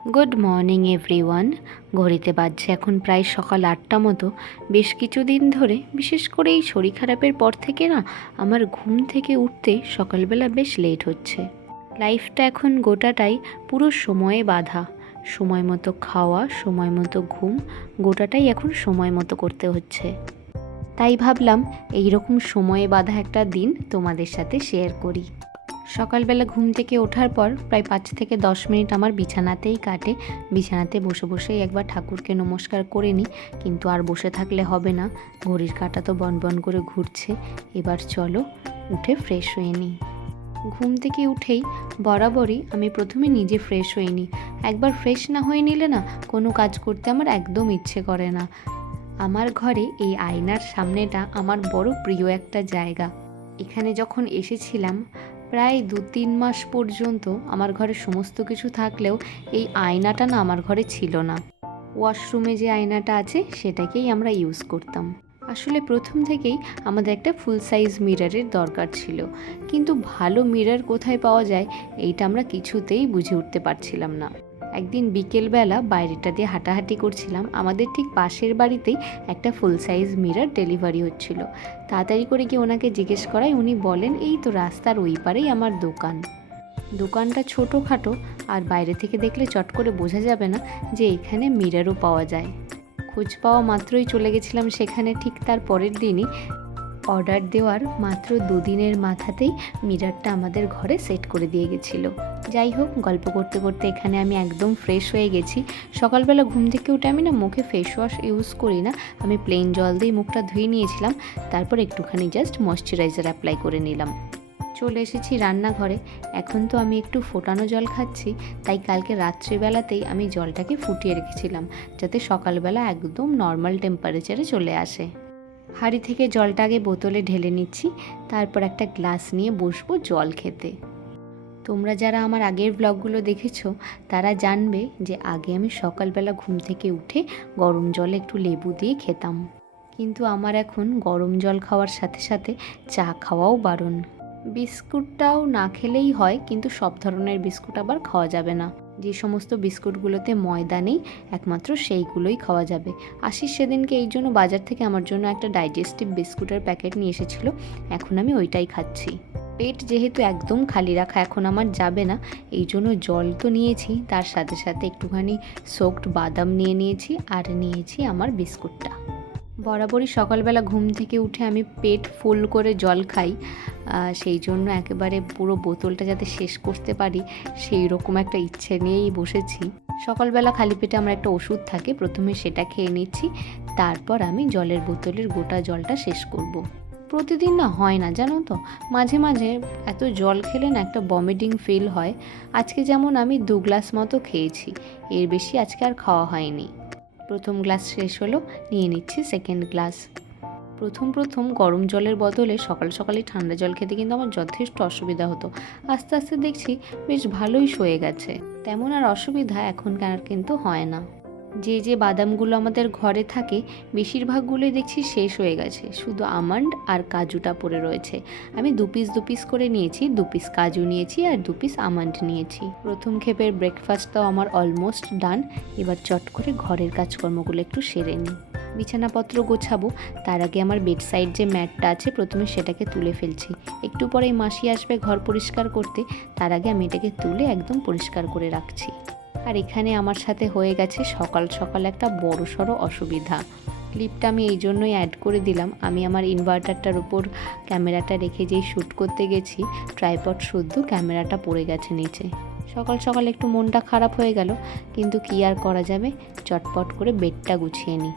Good morning everyone. ঘড়িতে বাজছে এখন প্রায় সকাল 8টা মতো। বেশ কিছুদিন ধরে, বিশেষ করে এই শরীর খারাপের পর থেকে না, আমার ঘুম থেকে উঠতে সকালবেলা বেশ লেট হচ্ছে। লাইফটা এখন গোটাটাই পুরো সময়ে বাঁধা। সময় মতো খাওয়া, সময় মতো ঘুম, গোটাটাই এখন সময় মতো করতে হচ্ছে। তাই ভাবলাম এই রকম সময়ে বাঁধা একটা দিন তোমাদের সাথে শেয়ার করি। সকালবেলা ঘুম থেকে ওঠার পর প্রায় 5 থেকে 10 মিনিট আমার বিছানাতেই কাটে। বিছানাতে বসে বসেই একবার ঠাকুরকে নমস্কার করে নিই, কিন্তু আর বসে থাকলে হবে না। ঘড়ির কাঁটা তো বনবন করে ঘুরছে। এবার চলো উঠে ফ্রেশ হয়ে নিই। ঘুম থেকে উঠেই বরাবরই আমি প্রথমে নিজে ফ্রেশ হয়ে নিই। একবার ফ্রেশ না হয়ে নিলে না কোনো কাজ করতে আমার একদম ইচ্ছে করে না। আমার ঘরে এই আয়নার সামনেটা আমার বড় প্রিয় একটা জায়গা। এখানে যখন এসেছিলাম প্রায় 2-3 মাস পর্যন্ত আমার ঘরে সমস্ত কিছু থাকলেও এই আয়নাটা না আমার ঘরে ছিল না। ওয়াশরুমে যে আয়নাটা আছে সেটাকেই আমরা ইউজ করতাম। আসলে প্রথম থেকেই আমাদের একটা ফুল সাইজ মিররের দরকার ছিল, কিন্তু ভালো মিরর কোথায় পাওয়া যায় এইটা আমরা কিছুতেই বুঝে উঠতে পারছিলাম না। একদিন বিকেলবেলা বাইরেটা দিয়ে হাঁটাহাঁটি করছিলাম, আমাদের ঠিক পাশের বাড়িতেই একটা ফুল সাইজ মিরর ডেলিভারি হচ্ছিল। তাড়াতাড়ি করে গিয়ে ওনাকে জিজ্ঞেস করায় উনি বলেন, এই তো রাস্তার ওই পারেই আমার দোকান। দোকানটা ছোটোখাটো, আর বাইরে থেকে দেখলে চট করে বোঝা যাবে না যে এখানে মিররও পাওয়া যায়। খোঁজ পাওয়া মাত্রই চলে গেছিলাম সেখানে। ঠিক তার পরের দিনই অর্ডার দেওয়ার মাত্র 2 দিনের মাথাতেই মিররটা আমাদের ঘরে সেট করে দিয়ে গেছিলো। যাই হোক, গল্প করতে করতে এখানে আমি একদম ফ্রেশ হয়ে গেছি। সকালবেলা ঘুম থেকে উঠে আমি না মুখে ফেস ওয়াশ ইউজ করি না, আমি প্লেন জল দিয়ে মুখটা ধুয়ে নিয়েছিলাম। তারপর একটুখানি জাস্ট ময়শ্চারাইজার অ্যাপ্লাই করে নিলাম। চলে এসেছি রান্নাঘরে। এখন তো আমি একটু ফোটানো জল খাচ্ছি, তাই কালকে রাত্রিবেলাতেই আমি জলটাকে ফুটিয়ে রেখেছিলাম যাতে সকালবেলা একদম নর্মাল টেম্পারেচারে চলে আসে। হাঁড়ি থেকে জলটা আগে বোতলে ঢেলে নিচ্ছি, তারপর একটা গ্লাস নিয়ে বসবো জল খেতে। তোমরা যারা আমার আগের ব্লগগুলো দেখেছো তারা জানবে যে আগে আমি সকালবেলা ঘুম থেকে উঠে গরম জলে একটু লেবু দিয়ে খেতাম, কিন্তু আমার এখন গরম জল খাওয়ার সাথে সাথে চা খাওয়াও বারণ। বিস্কুটটাও না খেলেই হয়, কিন্তু সব ধরনের বিস্কুট আবার খাওয়া যাবে না। যে সমস্ত বিস্কুটগুলোতে ময়দা নেই একমাত্র সেইগুলোই খাওয়া যাবে। আশিস সেদিনকে এই জন্য বাজার থেকে আমার জন্য একটা ডাইজেস্টিভ বিস্কুটের প্যাকেট নিয়ে এসেছিল, এখন আমি ওইটাই খাচ্ছি। পেট যেহেতু একদম খালি রাখা এখন আমার যাবে না, এই জন্য জল তো নিয়েছি, তার সাথে সাথে একটুখানি সোকড বাদাম নিয়ে নিয়েছি, আর নিয়েছি আমার বিস্কুটটা। বরাবরই সকালবেলা ঘুম থেকে উঠে আমি পেট ফুল করে জল খাই, সেই জন্য একেবারে পুরো বোতলটা যাতে শেষ করতে পারি সেই রকম একটা ইচ্ছে নিয়েই বসেছি। সকালবেলা খালি পেটে আমার একটা ওষুধ থাকে, প্রথমে সেটা খেয়ে নিচ্ছি, তারপর আমি জলের বোতলের গোটা জলটা শেষ করব। প্রতিদিন না হয় না জানো তো, মাঝে মাঝে এত জল খেলে না একটা ভমিটিং ফিল হয়। আজকে যেমন আমি 2 গ্লাস মতো খেয়েছি, এর বেশি আজকে আর খাওয়া হয়নি। প্রথম গ্লাস শেষ হলো, নিয়ে নিচ্ছি সেকেন্ড গ্লাস। প্রথম গরম জলের বদলে সকাল সকালই ঠান্ডা জল খেতে কিন্তু আমার যথেষ্ট অসুবিধা হতো। আস্তে আস্তে দেখছি বেশ ভালোই সয়ে গেছে, তেমন আর অসুবিধা এখনকার কিন্তু হয় না। যে বাদামগুলো আমাদের ঘরে থাকে বেশিরভাগগুলোই দেখছি শেষ হয়ে গেছে, শুধু আমন্ড আর কাজুটা পড়ে রয়েছে। আমি 2 পিস করে নিয়েছি, 2 পিস কাজু নিয়েছি আর 2 পিস আমন্ড নিয়েছি। প্রথম ক্ষেপের ব্রেকফাস্টটাও আমার অলমোস্ট ডান। এবার চট করে ঘরের কাজকর্মগুলো একটু সেরে নিই। বিছানাপত্র গোছাবো, তার আগে আমার বেড সাইড যে ম্যাটটা আছে প্রথমে সেটাকে তুলে ফেলছি। একটু পরেই মাসি আসবে ঘর পরিষ্কার করতে, তার আগে আমি এটাকে তুলে একদম পরিষ্কার করে রাখছি। আর এখানে আমার সাথে হয়ে গেছে সকাল সকাল একটা বড়সড় অসুবিধা। ক্লিপটা আমি এই জন্যই অ্যাড করে দিলাম, আমি আমার ইনভার্টারটার উপর ক্যামেরাটা রেখে যেই শ্যুট করতে গেছি ট্রাইপড শুদ্ধ ক্যামেরাটা পড়ে গেছে নিচে। সকাল সকাল একটু মনটা খারাপ হয়ে গেল, কিন্তু কী আর করা যাবে, চটপট করে বেডটা গুছিয়ে নিই।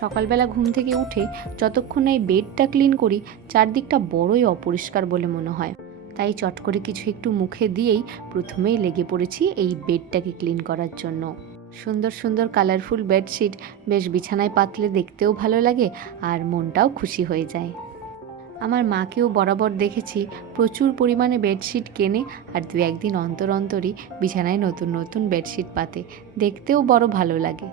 সকালবেলা ঘুম থেকে উঠে যতক্ষণ এই বেডটা ক্লিন করি চারদিকটা বড়ই অপরিষ্কার বলে মনে হয়, তাই চট করে কিছু একটু মুখে দিয়েই প্রথমেই লেগে পড়েছি এই বেডটাকে ক্লিন করার জন্য। সুন্দর সুন্দর কালারফুল বেডশিট বেশ বিছানায় পাতলে দেখতেও ভালো লাগে আর মনটাও খুশি হয়ে যায়। আমার মাকেও বরাবর দেখেছি প্রচুর পরিমাণে বেডশিট কেনে, আর 2-1 দিন অন্তর অন্তরই বিছানায় নতুন নতুন বেডশিট পাতে, দেখতেও বড় ভালো লাগে।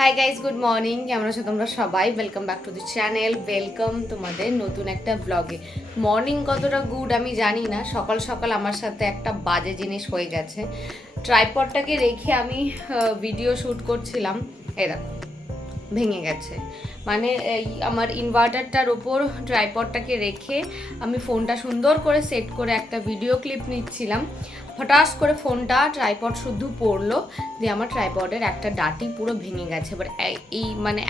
Hi guys, good morning. কেমন আছো তোমরা সবাই? Welcome back to the channel. Welcome তোমাদের নতুন একটা ব্লগে। মর্নিং কতটা গুড আমি জানি না, সকাল সকাল আমার সাথে একটা বাজে জিনিস হয়ে গেছে। ট্রাইপডটাকে রেখে আমি ভিডিও শ্যুট করছিলাম, এই দেখো ভেঙে গেছে। মানে এই আমার ইনভার্টারটার ওপর ট্রাইপডটাকে রেখে আমি ফোনটা সুন্দর করে সেট করে একটা ভিডিও ক্লিপ নিচ্ছিলাম। হঠাৎ করে ফোনটা ট্রাইপড শুদ্ধ পড়লো, দিয়ে আমার ট্রাইপডের একটা ডাটি পুরো ভেঙে গেছে। এবার এই মানে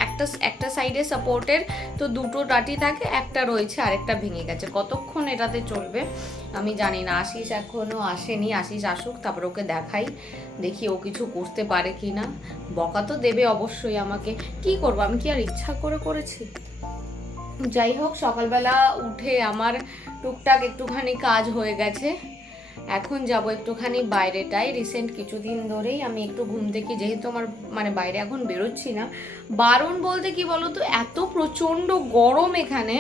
একটা সাইডে সাপোর্টের তো দুটো ডাটি থাকে, একটা রয়েছে আরেকটা ভেঙে গেছে। কতক্ষণ এটাতে চলবে আমি জানি না। আশিস এখনও আসেনি, আশিস আসুক তারপর ওকে দেখাই, দেখি ও কিছু করতে পারে কি না। বকা তো দেবে অবশ্যই আমাকে, কি করবো, আমি কি আর ইচ্ছা করে করেছি? যাই হোক, সকালবেলা উঠে আমার টুকটাক একটুখানি কাজ হয়ে গেছে। এখন যাব একটুখানি বাইরেটাই। রিসেন্ট কিছুদিন ধরেই আমি একটু ঘুম থেকে, যেহেতু আমার মানে বাইরে এখন বেরোচ্ছি না, বারণ বলতে কি বলো তো, এত প্রচণ্ড গরম এখানে,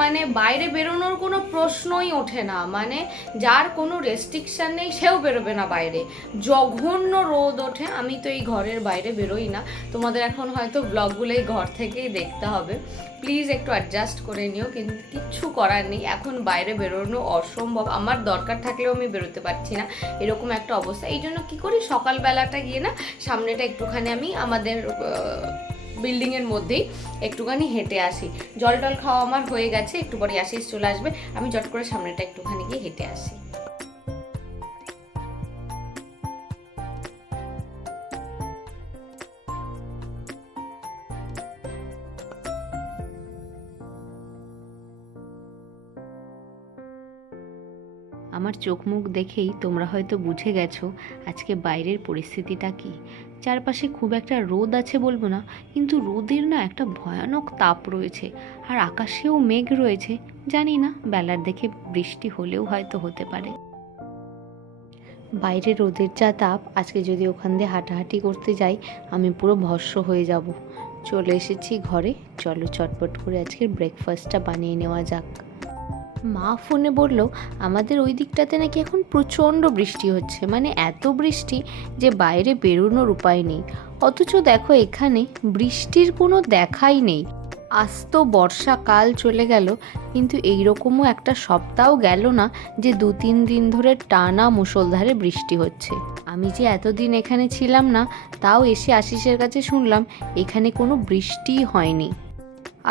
মানে বাইরে বেরোনোর কোনো প্রশ্নই ওঠে না। মানে যার কোনো রেস্ট্রিকশান নেই সেও বেরোবে না বাইরে, জঘন্য রোদ ওঠে। আমি তো এই ঘরের বাইরে বেরোই না। তোমাদের এখন হয়তো ব্লগগুলো এই ঘর থেকেই দেখতে হবে, প্লিজ একটু অ্যাডজাস্ট করে নিও। কিন্তু কিচ্ছু করার নেই, এখন বাইরে বেরোনো অসম্ভব। আমার দরকার থাকলেও আমি বেরোতে পারছি না, এরকম একটা অবস্থা। এই জন্য কী করি, সকালবেলাটা গিয়ে না সামনেটা একটুখানি আমি আমাদের বিল্ডিংয়ের মধ্যেই একটুখানি হেঁটে আসি। জল টল খাওয়া আমার হয়ে গেছে, একটু পরে আশিস চলে আসবে, আমি চট করে সামনেটা একটুখানি গিয়ে হেঁটে আসি। আমার চোখ মুখ দেখেই তোমরা হয়তো বুঝে গেছো আজকে বাইরের পরিস্থিতিটা কী। চারপাশে খুব একটা রোদ আছে বলবো না, কিন্তু রোদের না একটা ভয়ানক তাপ রয়েছে, আর আকাশেও মেঘ রয়েছে। জানি না, বেলার দেখে বৃষ্টি হলেও হয়তো হতে পারে। বাইরে রোদের যা তাপ, আজকে যদি ওখান দিয়ে হাঁটাহাঁটি করতে যাই আমি পুরো ভস্ম হয়ে যাব। চলে এসেছি ঘরে, চলো চটপট করে আজকের ব্রেকফাস্টটা বানিয়ে নেওয়া যাক। মা ফোনে বললো আমাদের ওই দিকটাতে নাকি এখন প্রচণ্ড বৃষ্টি হচ্ছে, মানে এত বৃষ্টি যে বাইরে বেরোনোর উপায় নেই। অথচ দেখো এখানে বৃষ্টির কোনো দেখাই নেই। আজ তো বর্ষাকাল চলে গেল, কিন্তু এইরকমও একটা সপ্তাহ গেল না যে 2-3 দিন ধরে টানা মুষলধারে বৃষ্টি হচ্ছে। আমি যে এতদিন এখানে ছিলাম না, তাও এসে আশিসের কাছে শুনলাম এখানে কোনো বৃষ্টিই হয়নি।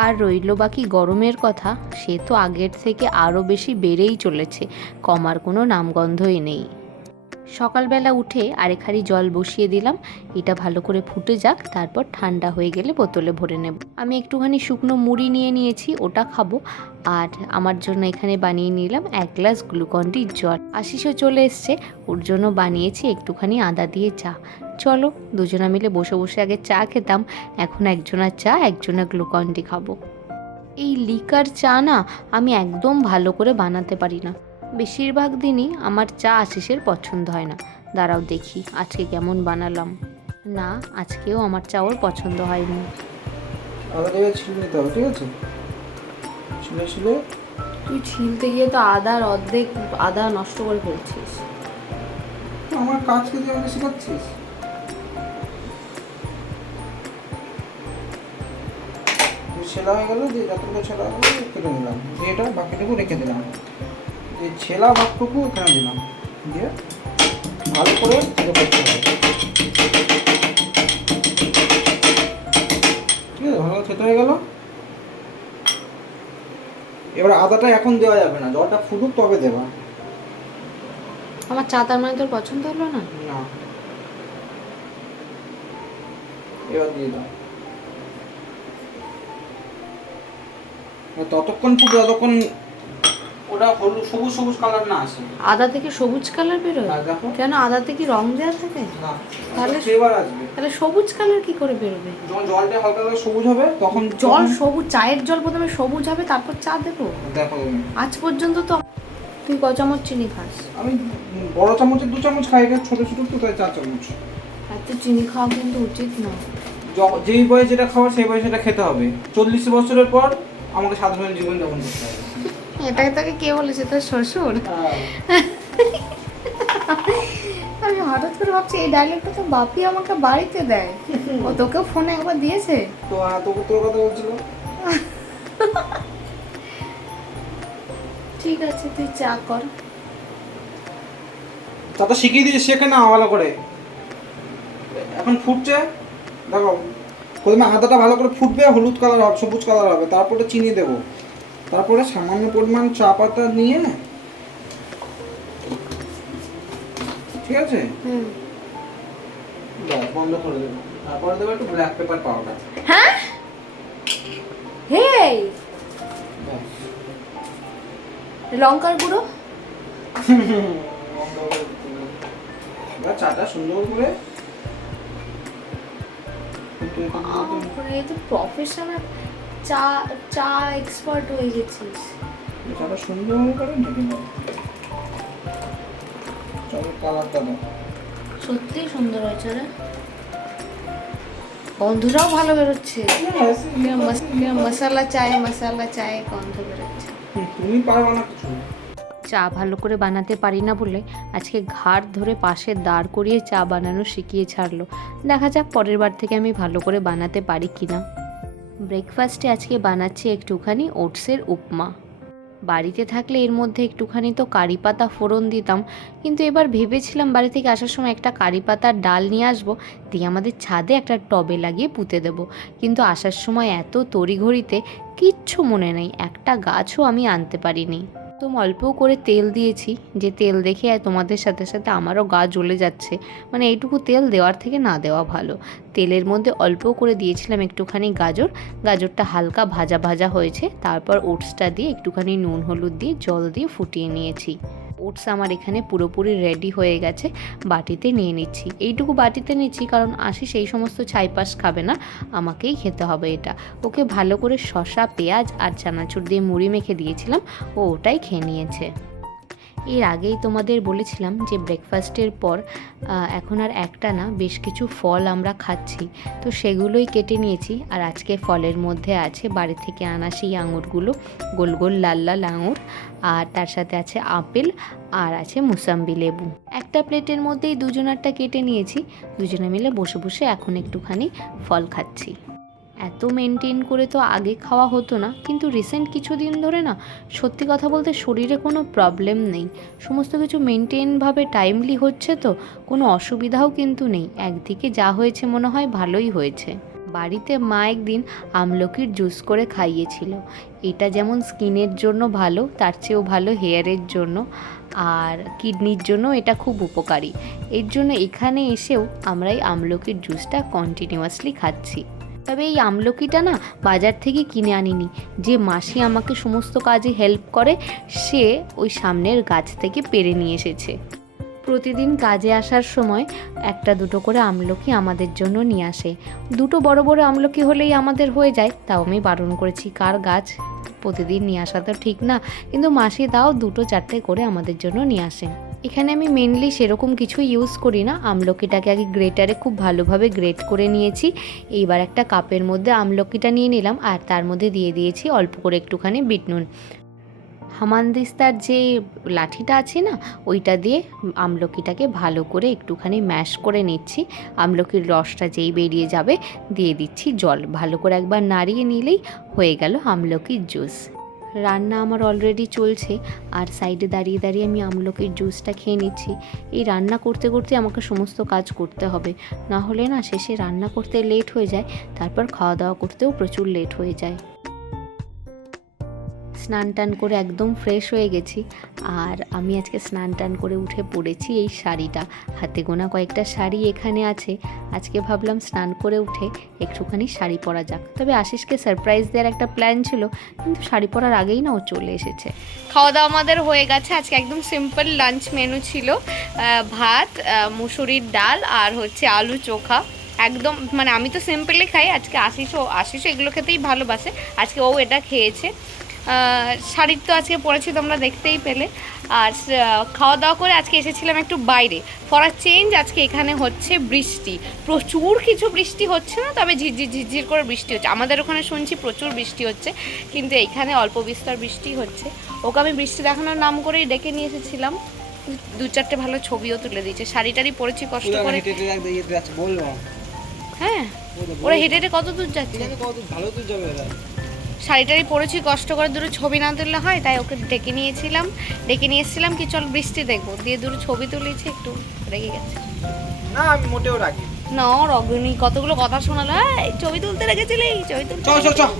আর রইল বাকি গরমের কথা, সে তো আগের থেকে আরও বেশি বেড়েই চলেছে, কমার কোনো নামগন্ধই নেই। সকালবেলা উঠে আরেক হাঁড়ি জল বসিয়ে দিলাম, এটা ভালো করে ফুটে যাক, তারপর ঠান্ডা হয়ে গেলে বোতলে ভরে নেব। আমি একটুখানি শুকনো মুড়ি নিয়ে নিয়েছি, ওটা খাবো। আর আমার জন্য এখানে বানিয়ে নিলাম 1 গ্লাস গ্লুকন-ডির জল। আশিসও চলে এসছে, ওর জন্য বানিয়েছি একটুখানি আদা দিয়ে চা। চলো দুজনা মিলে বসে বসে আগে চা খেতাম, এখন একজনের চা একজনের গ্লুকন-ডি খাবো। এই লিকার চা না আমি একদম ভালো করে বানাতে পারি না, বেশিরভাগ দিনই আমার চা আশিসের পছন্দ হয় না। দাঁড়াও দেখি আজকে কেমন বানালাম। না, আজকেও আমার চা ওর পছন্দ হয়নি। ঠিক আছে, তুই ছিলতে গিয়ে তো আদার অর্ধেক আদা নষ্ট করে ফেলছিস। আমার কাজ কি তুই আমাকে শেখাচ্ছিস? ছেলা হয়ে গেল, যে যতটুকু ছেলা হয়ে গেল কেটে নিলাম, দিয়ে এটা বাকিটুকু রেখে দিলাম, যে ছেলা ভাগটুকু এখানে দিলাম, দিয়ে ভালো করে ছেলে করতে হবে। ঠিক আছে, ভালো খেতে হয়ে গেল। এবার আদাটা এখন দেওয়া যাবে না, জলটা ফুটুক তবে দেবা। আমার চা তার মানে তোর পছন্দ হলো না? না, এবার দিয়ে দাও। ততক্ষণ ফুটে যতক্ষণ ওটা হলুদ সবুজ সবুজ কালার না আসে। আদা থেকে সবুজ কালার বেরোয়? কেন, আদাতে কি রং দেওয়া থাকে? না, তাহলে ফ্লেভার আসবে। তাহলে সবুজ কালার কি করে বেরোবে? যখন জলটা হালকা হালকা সবুজ হবে তখন জল সবুজ, চায়ের জল প্রথমে সবুজ হবে তারপর চা দেবো? দেখো তুমি আজ পর্যন্ত তো তুই ক চামচ চিনি খাস? আমি বড় চামচের 2 চামচ খাই, এটা ছোট ছোট তো তাই 4 চামচ। এত চিনি খাওয়া কিন্তু উচিত না। যেই বয়সে যেটা খাওয়ার সেই বয়সে সেটা খেতে হবে। 40 বছরের পর আমাকে সাধারণ জীবন যাপন করতে হবে। এটাকে তোকে কে বলেছে, তোর শ্বশুর? আমি হঠাৎ করে ভাবছি এই ডায়লগটা তো বাপি আমাকে বাড়িতে দেয়। ও তোকেও ফোনে একবার দিয়েছে? তো তোকে তোর কথা বলছিল। ঠিক আছে, তুই চা কর। চাটা শিখিয়ে দিয়ে শেখে না ভালো করে। এখন ফুটছে, দেখো প্রথমে আদাটা ভালো করে ফুটবে, হলুদ কালার হবে, সবুজ কালার হবে, তারপরে চিনি দেবো, তারপরে সামান্য পরিমাণ চা পাতা নিয়ে, ঠিক আছে, ব্যাস বন্ধ করে দেবো। তারপরে দেবো একটু ব্ল্যাক পেপার পাউডার। হ্যাঁ, হেই, লঙ্কার গুঁড়ো। এবার চাটা সুন্দর করে এই তো প্রফেশনাল চা চা এক্সপার্ট হয়ে গেছিস। চাটা সুন্দর করে ঢেকে দাও। চালের কালারটা দাও। সত্যি সুন্দর হয়েছে রে, গন্ধটাও ভালো বেরোচ্ছে। মশলা চায়ে গন্ধ বেরোচ্ছে। তুমি পারবে না কিছু। চা ভালো করে বানাতে পারি না বলে আজকে ঘাট ধরে পাশে দাঁড় করিয়ে চা বানানো শিখিয়ে ছাড়লো। দেখা যাক পরের বার থেকে আমি ভালো করে বানাতে পারি কিনা। ব্রেকফাস্টে আজকে বানাচ্ছি একটুখানি ওটসের উপমা। বাড়িতে থাকলে এর মধ্যে একটুখানি তো কারি পাতা ফোড়ন দিতাম, কিন্তু এবার ভেবেছিলাম বাড়ি থেকে আসার সময় একটা কারি পাতার ডাল নিয়ে আসবো, দিয়ে আমাদের ছাদে একটা টবে লাগিয়ে পুঁতে দেবো। কিন্তু আসার সময় এত তড়িঘড়িতে কিচ্ছু মনে নেই, একটা গাছও আমি আনতে পারিনি। তো অল্প করে তেল দিয়েছি, যে তেল দেখে তোমাদের সাথে সাথে আমারও গা জ্বলে যাচ্ছে। মানে এইটুকু তেল দেওয়ার থেকে না দেওয়া ভালো। তেলের মধ্যে অল্প করে দিয়েছিলাম একটুখানি গাজরটা হালকা ভাজা ভাজা হয়েছে, তারপর ওটসটা দিয়ে একটুখানি নুন হলুদ দিয়ে জল দিয়ে ফুটিয়ে নিয়েছি। ওটস আমার এখানে পুরোপুরি রেডি হয়ে গেছে, বাটিতে নিয়ে নিচ্ছি। এইটুকু বাটিতে নিচ্ছি কারণ আশিস এই সমস্ত ছাইপাশ খাবে না, আমাকেই খেতে হবে এটা। ওকে ভালো করে শসা পেঁয়াজ আর চানাচুর দিয়ে মুড়ি মেখে দিয়েছিলাম, ও ওটাই খেয়ে নিয়েছে। এর আগেই তোমাদের বলেছিলাম যে ব্রেকফাস্টের পর এখন আর একটা না বেশ কিছু ফল আমরা খাচ্ছি, তো সেগুলোই কেটে নিয়েছি। আর আজকে ফলের মধ্যে আছে বাড়ি থেকে আনা সেই আঙুরগুলো, গোল গোল লাল লাল আঙুর, আর তার সাথে আছে আপেল আর আছে মুসাম্বি লেবু। একটা প্লেটের মধ্যেই দুজনারটা কেটে নিয়েছি, দুজনে মিলে বসে বসে এখন একটুখানি ফল খাচ্ছি। এত মেনটেন করে তো আগে খাওয়া হতো না, কিন্তু রিসেন্ট কিছুদিন ধরে না সত্যি কথা বলতে শরীরে কোনো প্রবলেম নেই, সমস্ত কিছু মেনটেনভাবে টাইমলি হচ্ছে, তো কোনো অসুবিধাও কিন্তু নেই। একদিকে যা হয়েছে মনে হয় ভালোই হয়েছে। বাড়িতে মা একদিন আমলকির জুস করে খাইয়েছিল। এটা যেমন স্কিনের জন্য ভালো, তার চেয়েও ভালো হেয়ারের জন্য, আর কিডনির জন্য এটা খুব উপকারী। এর জন্য এখানে এসেও আমরা এই আমলকির জুসটা কন্টিনিউয়াসলি খাচ্ছি। তবে এই আমলকিটা না বাজার থেকে কিনে আনিনি, যে মাসি আমাকে সমস্ত কাজে হেল্প করে সে ওই সামনের গাছ থেকে পেড়ে নিয়ে এসেছে। প্রতিদিন কাজে আসার সময় একটা দুটো করে আমলকি আমাদের জন্য নিয়ে আসে। দুটো বড় বড় আমলকি হলেই আমাদের হয়ে যায়, তাও আমি বারণ করেছি, কার গাছ প্রতিদিন নিয়ে আসা তো ঠিক না, কিন্তু মাসি তাও দুটো চারটে করে আমাদের জন্য নিয়ে আসেন। এখানে আমি মেনলি সেরকম কিছু ইউজ করি না, আমলকিটাকে আগে গ্রেটারে খুব ভালোভাবে গ্রেট করে নিয়েছি। এইবার একটা কাপের মধ্যে আমলকিটা নিয়ে নিলাম, আর তার মধ্যে দিয়ে দিয়েছি অল্প করে একটুখানি বিট নুন। হামানদিস্তার যে লাঠিটা আছে না, ওইটা দিয়ে আমলকিটাকে ভালো করে একটুখানি ম্যাশ করে নিচ্ছি। আমলকির রসটা যেই বেরিয়ে যাবে দিয়ে দিচ্ছি জল, ভালো করে একবার নাড়িয়ে নিলেই হয়ে গেল আমলকির জুস। রান্না আমার অলরেডি চলছে, আর সাইডে দাঁড়িয়ে দাঁড়িয়ে আমি আমলকির জুসটা খেয়ে নিচ্ছি। এই রান্না করতে করতে আমাকে সমস্ত কাজ করতে হবে, না হলে না শেষে রান্না করতে লেট হয়ে যায়, তারপর খাওয়া দাওয়া করতেও প্রচুর লেট হয়ে যায়। স্নান টান করে একদম ফ্রেশ হয়ে গেছি, আর আমি আজকে স্নান টান করে উঠে পড়েছি এই শাড়িটা। হাতে গোনা কয়েকটা শাড়ি এখানে আছে, আজকে ভাবলাম স্নান করে উঠে একটুখানি শাড়ি পরা যাক। তবে আশিসকে সারপ্রাইজ দেওয়ার একটা প্ল্যান ছিল, কিন্তু শাড়ি পরার আগেই না ও চলে এসেছে। খাওয়া দাওয়া আমাদের হয়ে গেছে, আজকে একদম সিম্পল লাঞ্চ মেনু ছিল, ভাত, মুসুরির ডাল আর হচ্ছে আলু চোখা। একদম মানে আমি তো সিম্পলি খাই, আজকে আশিসও এগুলো খেতেই ভালোবাসে, আজকে ও এটা খেয়েছে। শাড়ির তো আজকে পরেছি তোমরা দেখতেই পেলে। আর খাওয়া দাওয়া করে আজকে এসেছিলাম একটু বাইরে ফর আ চেঞ্জ। আজকে এখানে হচ্ছে বৃষ্টি, প্রচুর কিছু বৃষ্টি হচ্ছে না, তবে ঝিরঝির করে বৃষ্টি হচ্ছে। আমাদের ওখানে শুনছি প্রচুর বৃষ্টি হচ্ছে, কিন্তু এখানে অল্প বিস্তর বৃষ্টি হচ্ছে। ওকে আমি বৃষ্টি দেখানোর নাম করেই ডেকে নিয়ে এসেছিলাম। দু চারটে ভালো ছবিও তুলে দিয়েছে। শাড়িটারি পরেছি কষ্ট করে। হেঁটে হেঁটে একদম ইয়েতে যাচ্ছে, বলবো হ্যাঁ, ওরা হেঁটে হেঁটে কত দূর যাচ্ছে। কত ভালো তো যাবে এরা। শাড়িটারি পরেছি কষ্ট করে, দুটো ছবি না তুললে হয়, তাই ওকে ডেকে নিয়ে এসেছিলাম কি চল বৃষ্টি দেখবো, দিয়ে দুটো ছবি তুলেছি, একটু রেগে গেছে। না আমি মোটেও রাখি না রগিনী কতগুলো কথা শোনালো, এই ছবি তুলতে রেখেছিলি, ছবি তুলতে চল চল চল।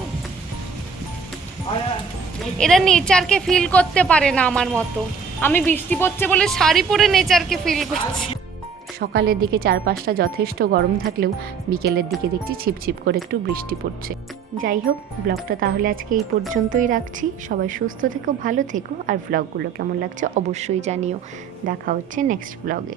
এরা নেচারকে ফিল করতে পারে না আমার মতো। আমি বৃষ্টি পড়ছে বলে শাড়ি পরে নেচারকে ফিল করছি। সকালের দিকে চারপাশটা যথেষ্ট গরম থাকলেও বিকেলের দিকে দেখছি ছিপছিপ করে একটু বৃষ্টি পড়ছে। যাই হোক, ব্লগটা তাহলে আজকে এই পর্যন্তই রাখছি। সবাই সুস্থ থেকো, ভালো থেকো, আর ব্লগগুলো কেমন লাগছে অবশ্যই জানিও। দেখা হচ্ছে নেক্সট ব্লগে।